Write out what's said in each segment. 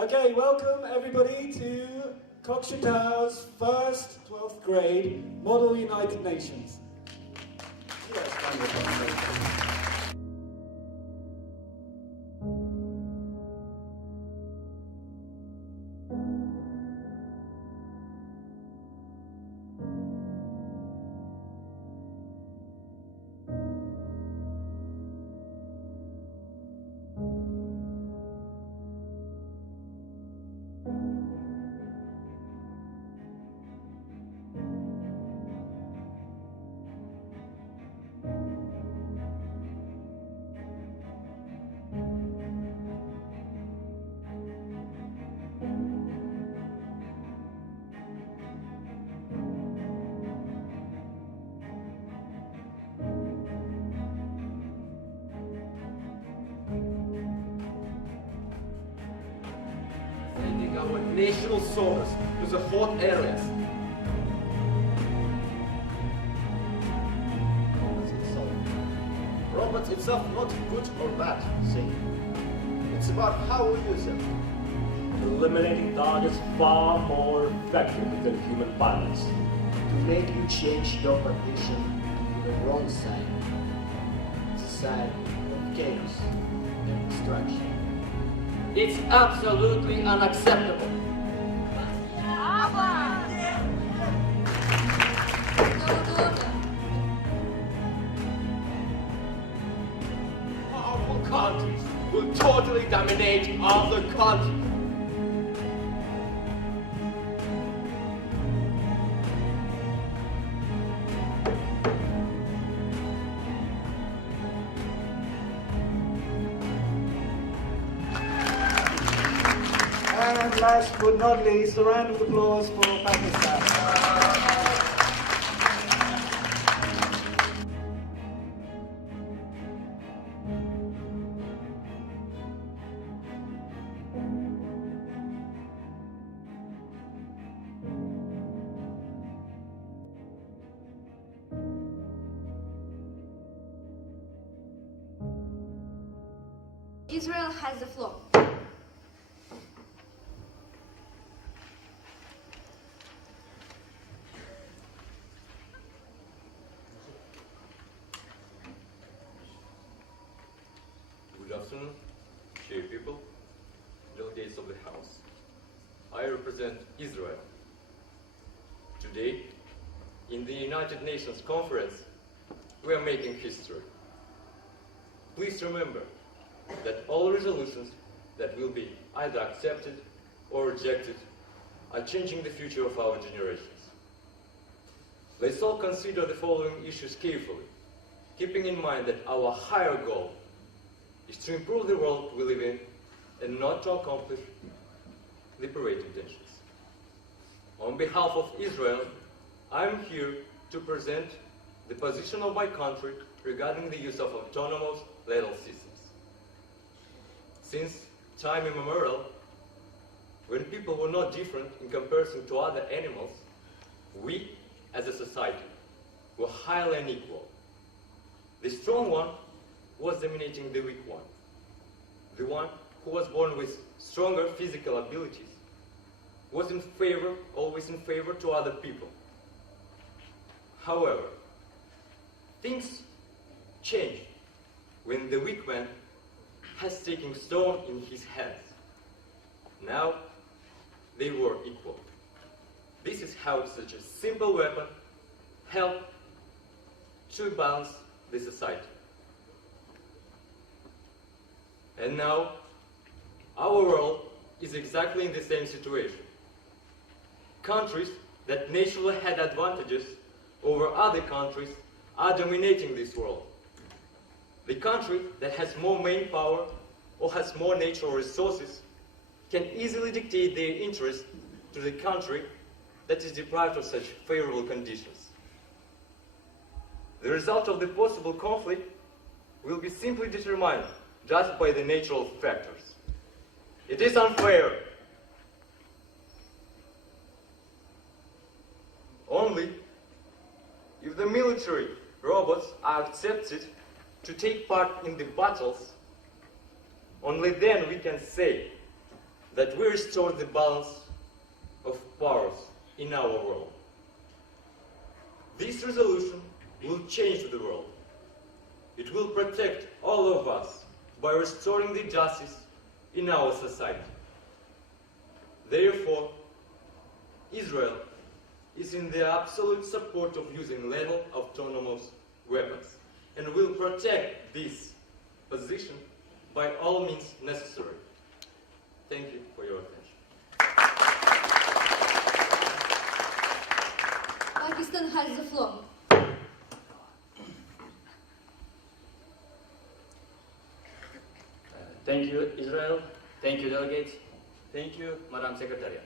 Okay, welcome everybody to Kokshetau's first 12th grade Model United Nations. Sending our national soldiers to the hot areas. Robots itself not good or bad, see? It's about how we use them. Eliminating targets far more effective than human pilots. To make you change your position to the wrong side. The side of chaos and destruction. It's absolutely unacceptable. Powerful countries will totally dominate other countries. And last but not least, a round of applause for Pakistan. Israel has the floor. Good afternoon, dear people, delegates of the House. I represent Israel. Today, in the United Nations Conference, we are making history. Please remember that all resolutions that will be either accepted or rejected are changing the future of our generations. Let's all consider the following issues carefully, keeping in mind that our higher goal is to improve the world we live in and not to accomplish liberate intentions. On behalf of Israel, I am here to present the position of my country regarding the use of autonomous lethal systems. Since time immemorial, when people were not different in comparison to other animals, we, as a society, were highly unequal. The strong one was dominating the weak one. The one who was born with stronger physical abilities was in favor, always in favor to other people. However, things change when the weak man has taken stone in his hands. Now, they were equal. This is how such a simple weapon helped to balance the society. And now, our world is exactly in the same situation. Countries that naturally had advantages over other countries are dominating this world. The country that has more manpower or has more natural resources can easily dictate their interest to the country that is deprived of such favorable conditions. The result of the possible conflict will be simply determined just by the natural factors. It is unfair. Only if the military robots are accepted to take part in the battles, only then we can say that we restore the balance of powers in our world. This resolution will change the world. It will protect all of us by restoring the justice in our society. Therefore, Israel is in the absolute support of using lethal autonomous weapons and will protect this position by all means necessary. Thank you for your attention. Pakistan has the floor. Thank you, Israel. Thank you, delegates. Thank you, Madam Secretary.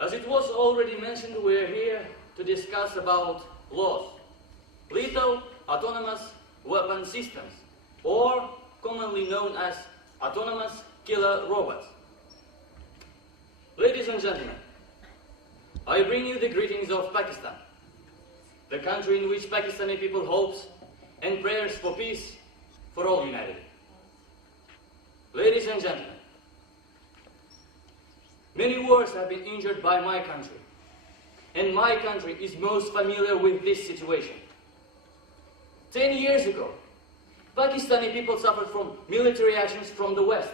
As it was already mentioned, we are here to discuss about laws, lethal autonomous weapon systems, or commonly known as autonomous killer robots. Ladies and gentlemen, I bring you the greetings of Pakistan, the country in which Pakistani people hopes and prayers for peace for all united. Ladies and gentlemen, many wars have been injured by my country, and my country is most familiar with this situation. 10 years ago, Pakistani people suffered from military actions from the West.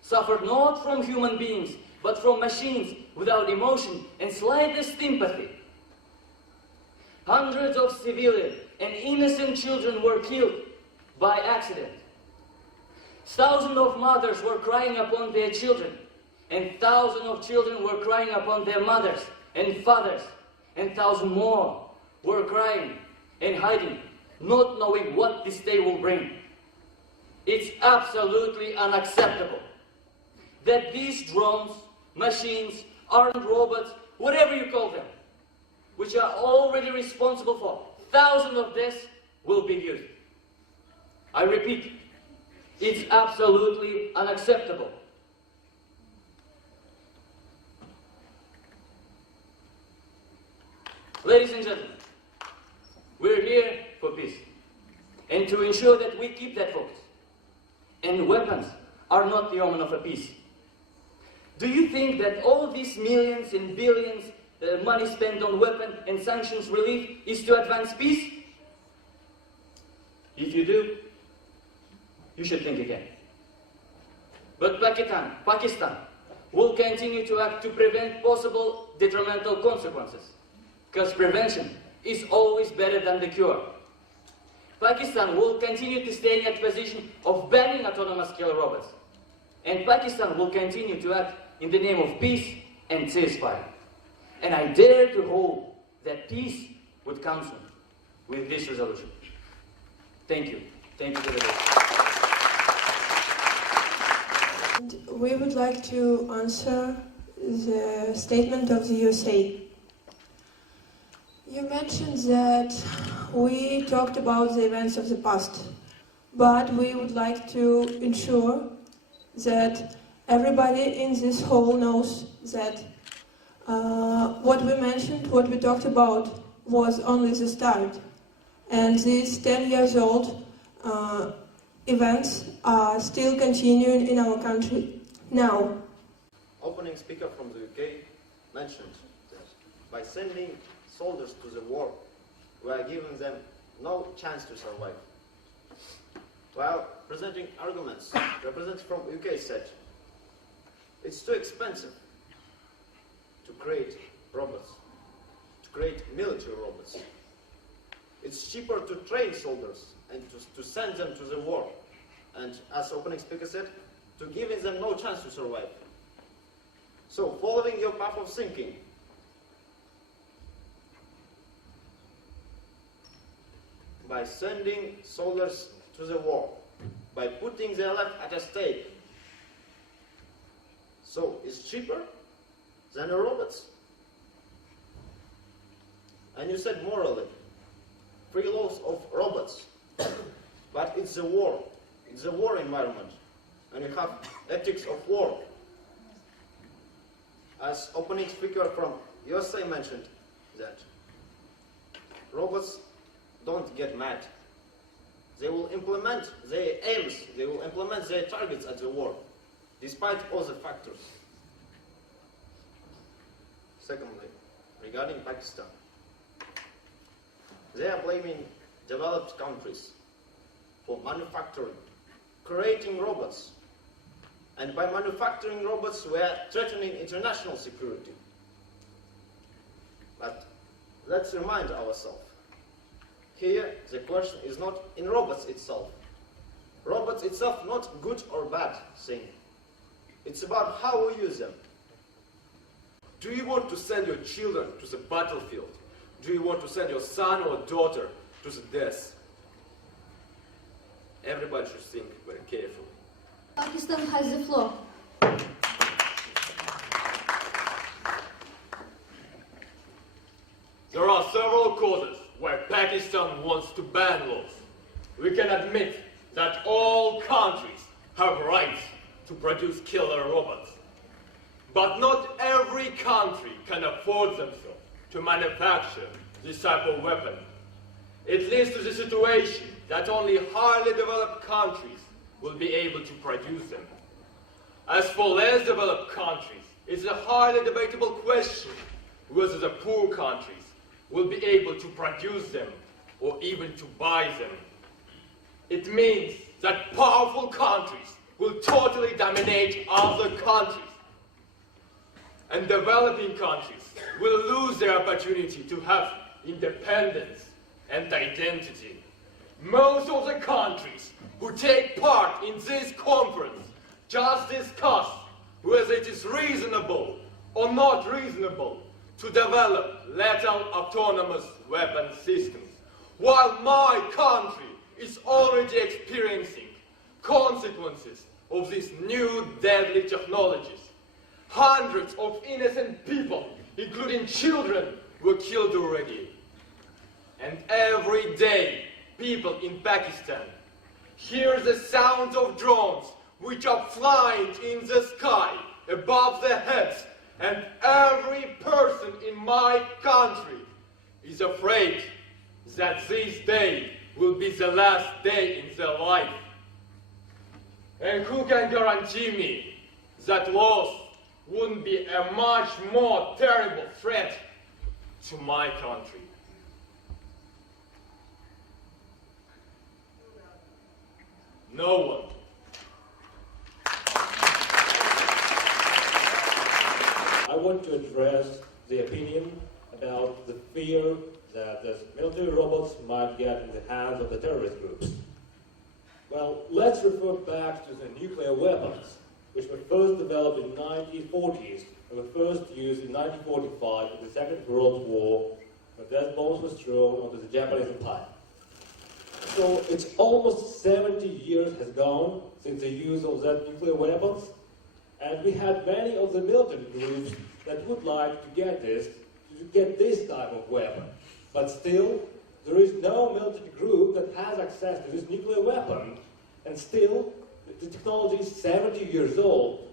Suffered not from human beings, but from machines without emotion and slightest sympathy. Hundreds of civilian and innocent children were killed by accident. Thousands of mothers were crying upon their children, and thousands of children were crying upon their mothers and fathers, and thousands more were crying and hiding, not knowing what this day will bring. It's absolutely unacceptable that these drones, machines, armed robots, whatever you call them, which are already responsible for thousands of deaths, will be used. I repeat, it's absolutely unacceptable. Ladies and gentlemen, we're here for peace and to ensure that we keep that focus. And weapons are not the omen of a peace. Do you think that all these millions and billions money spent on weapon and sanctions relief is to advance peace? If you do, you should think again. But Pakistan will continue to act to prevent possible detrimental consequences, because prevention is always better than the cure. Pakistan will continue to stay in that position of banning autonomous killer robots. And Pakistan will continue to act in the name of peace and ceasefire. And I dare to hope that peace would come soon with this resolution. Thank you. Thank you to the We would like to answer the statement of the USA. You mentioned that we talked about the events of the past, but we would like to ensure that everybody in this hall knows that what we mentioned, what we talked about, was only the start. And these 10 years old events are still continuing in our country now. Opening speaker from the UK mentioned that by sending soldiers to the war, we are giving them no chance to survive. While presenting arguments, representatives from UK said, it's too expensive to create robots, to create military robots. It's cheaper to train soldiers and to send them to the war. And as opening speaker said, to giving them no chance to survive. So following your path of thinking, by sending soldiers to the war, by putting their life at a stake, so it's cheaper than the robots. And you said morally, free laws of robots, but it's a war. It's a war environment, and you have ethics of war. As opening speaker from USA mentioned that robots don't get mad. They will implement their aims, they will implement their targets at the war. despite other factors. Secondly, regarding Pakistan, they are blaming developed countries for manufacturing, creating robots. And by manufacturing robots, we are threatening international security. But let's remind ourselves, here the question is not in robots itself. Robots itself not good or bad thing. It's about how we use them. Do you want to send your children to the battlefield? Do you want to send your son or daughter to the death? Everybody should think very carefully. Pakistan has the floor. There are several causes why Pakistan wants to ban laws. We can admit that all countries have rights to produce killer robots. But not every country can afford themselves to manufacture this type of weapon. It leads to the situation that only highly developed countries will be able to produce them. As for less developed countries, it's a highly debatable question whether the poor countries will be able to produce them or even to buy them. It means that powerful countries will totally dominate other countries. And developing countries will lose their opportunity to have independence and identity. Most of the countries who take part in this conference just discuss whether it is reasonable or not reasonable to develop lethal autonomous weapon systems, while my country is already experiencing consequences of these new deadly technologies. Hundreds of innocent people, including children, were killed already. And every day, people in Pakistan hear the sounds of drones which are flying in the sky above their heads, and every person in my country is afraid that this day will be the last day in their life. And who can guarantee me that laws wouldn't be a much more terrible threat to my country? No one. I want to address the opinion about the fear that the military robots might get in the hands of the terrorist groups. Well, let's refer back to the nuclear weapons, which were first developed in the 1940s and were first used in 1945 in the Second World War, when death bombs were thrown onto the Japanese Empire. So it's almost 70 years has gone since the use of that nuclear weapons, and we had many of the military groups that would like to get this type of weapon. But still, there is no military group that has access to this nuclear weapon, and still, the technology is 70 years old.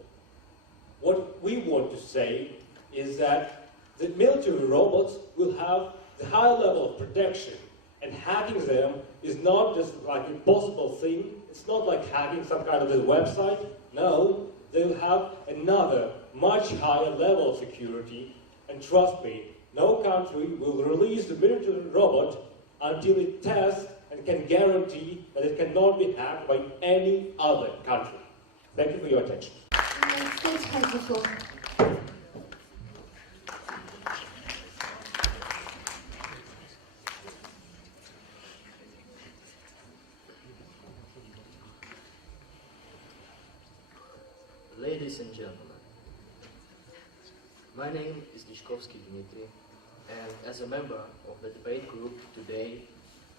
What we want to say is that the military robots will have the high level of protection, and hacking them is not just like an impossible thing. It's not like hacking some kind of a website. No, they will have another much higher level of security, and trust me, no country will release the military robot until it tests and can guarantee that it cannot be hacked by any other country. Thank you for your attention. The United States has the floor. Ladies and gentlemen, my name is Dishkovsky Dmitry, and as a member of the debate group today,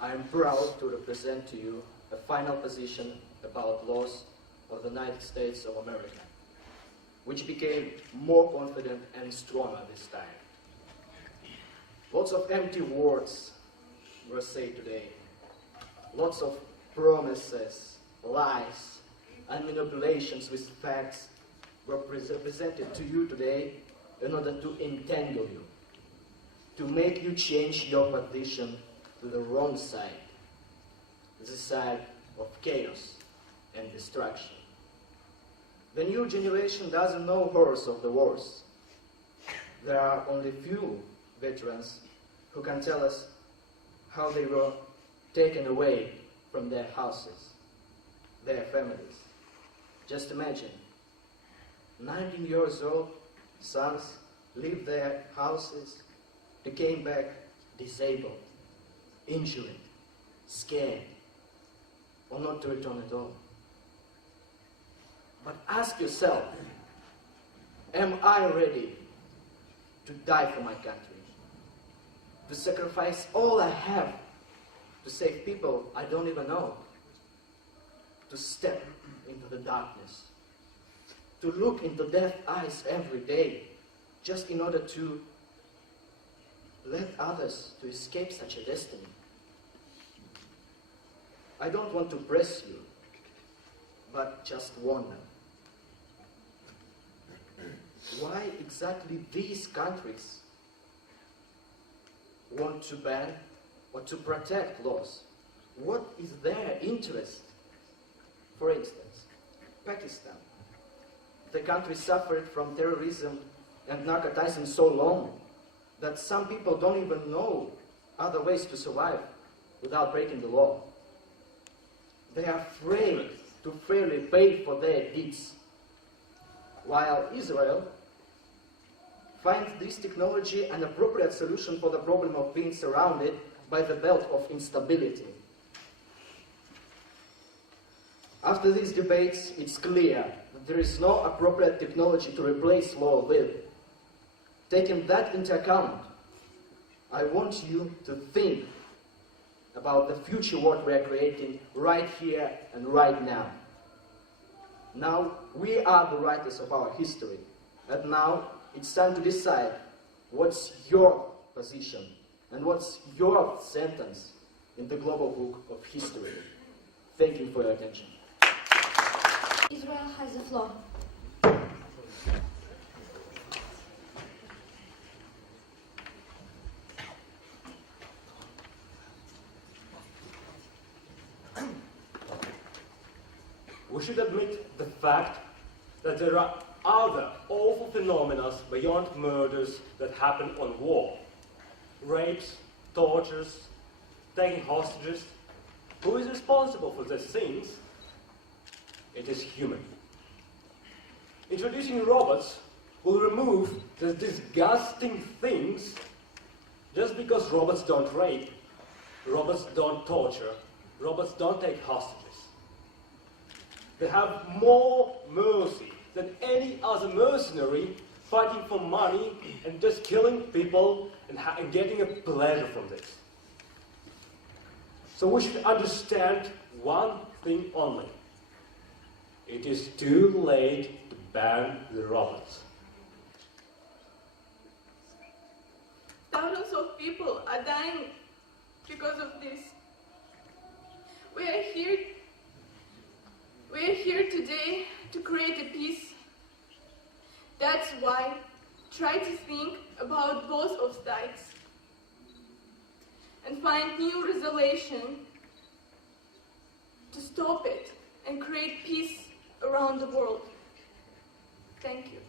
I am proud to represent to you a final position about laws of the United States of America, which became more confident and stronger this time. Lots of empty words were said today, lots of promises, lies, and manipulations with facts were presented to you today in order to entangle you, to make you change your position to the wrong side, the side of chaos and destruction. The new generation doesn't know horrors of the wars. There are only few veterans who can tell us how they were taken away from their houses, their families. Just imagine, 19 years old sons leave their houses, became back disabled, injured, scared, or not to return at all. But ask yourself, am I ready to die for my country? To sacrifice all I have to save people I don't even know? To step into the darkness? To look into death's eyes every day just in order to let others to escape such a destiny? I don't want to press you, but just wonder. Why exactly these countries want to ban or to protect laws? What is their interest? For instance, Pakistan. The country suffered from terrorism and narcotizing so long that some people don't even know other ways to survive without breaking the law. They are afraid to fairly pay for their deeds. While Israel finds this technology an appropriate solution for the problem of being surrounded by the belt of instability. After these debates, it's clear that there is no appropriate technology to replace law with. Taking that into account, I want you to think about the future world we are creating right here and right now. Now, we are the writers of our history, and now it's time to decide what's your position and what's your sentence in the global book of history. Thank you for your attention. Israel has the floor. We should admit the fact that there are other awful phenomena beyond murders that happen on war. Rapes, tortures, taking hostages. Who is responsible for these things? It is human. Introducing robots will remove these disgusting things just because robots don't rape, robots don't torture, robots don't take hostages. They have more mercy than any other mercenary fighting for money and just killing people and getting a pleasure from this. So we should understand one thing only. It is too late to ban the robots. Thousands of people are dying because of this. We are here today to create a peace. That's why try to think about both of sides and find new resolution to stop it and create peace around the world. Thank you.